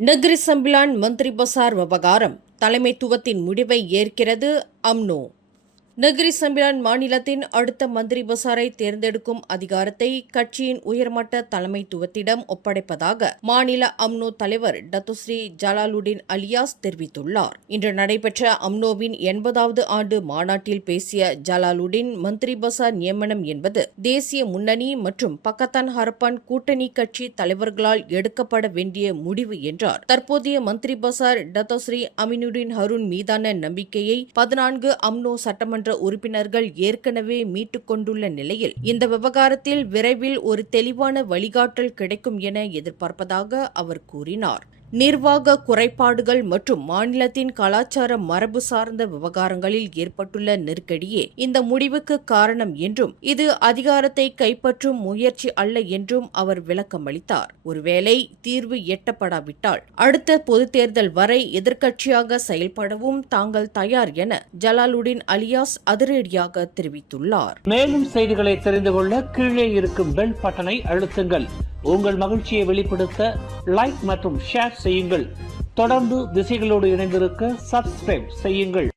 நகரி சம்பிலான் மந்திரி பசார் விவகாரம் தலைமைத்துவத்தின் முடிவை ஏற்கிறது அம்னோ. நகரி சம்பிலான் மாநிலத்தின் அடுத்த மந்திரி பசாரை தேர்ந்தெடுக்கும் அதிகாரத்தை கட்சியின் உயர்மட்ட தலைமைத்துவத்திடம் ஒப்படைப்பதாக மாநில அம்னோ தலைவர் டத்துஸ்ரீ ஜலாலுடின் அலியாஸ் தெரிவித்துள்ளார். இன்று நடைபெற்ற அம்னோவின் 80வது ஆண்டு மாநாட்டில் பேசிய ஜலாலுடின், மந்திரி பசார் நியமனம் என்பது தேசிய முன்னணி மற்றும் பக்கத்தான் ஹரப்பான் கூட்டணி கட்சி தலைவர்களால் எடுக்கப்பட வேண்டிய முடிவு என்றார். தற்போதைய மந்திரி பசார் டத்துஸ்ரீ அமினுடின் ஹருன் மீதான நம்பிக்கையை 14 அம்னோ சட்டமன்ற உறுப்பினர்கள் ஏற்கனவே மீட்டுக் கொண்டுள்ள நிலையில் இந்த விவகாரத்தில் விரைவில் ஒரு தெளிவான வழிகாட்டல் கிடைக்கும் என எதிர்பார்ப்பதாக அவர் கூறினார். நிர்வாக குறைபாடுகள் மற்றும் மாநிலத்தின் கலாச்சார மரபு சார்ந்த விவகாரங்களில் ஏற்பட்டுள்ள நெருக்கடியே இந்த முடிவுக்கு காரணம் என்றும் இது அதிகாரத்தை கைப்பற்றும் முயற்சி அல்ல என்றும் அவர் விளக்கமளித்தார். ஒருவேளை தீர்வு எட்டப்படாவிட்டால் அடுத்த பொதுத் தேர்தல் வரை எதிர்க்கட்சியாக செயல்படவும் தாங்கள் தயார் என ஜலாலுடின் அலியாஸ் அதிரடியாக தெரிவித்துள்ளார். மேலும் செய்திகளை தெரிந்து கொள்ள கீழே இருக்கும் பெல் பட்டனை அழுத்துங்கள். உங்கள் மகிழ்ச்சியை வெளிப்படுத்த லைக் மற்றும் ஷேர் செய்யுங்கள். தொடர்ந்து திசைகளோடு இணைந்திருக்க சப்ஸ்கிரைப் செய்யுங்கள்.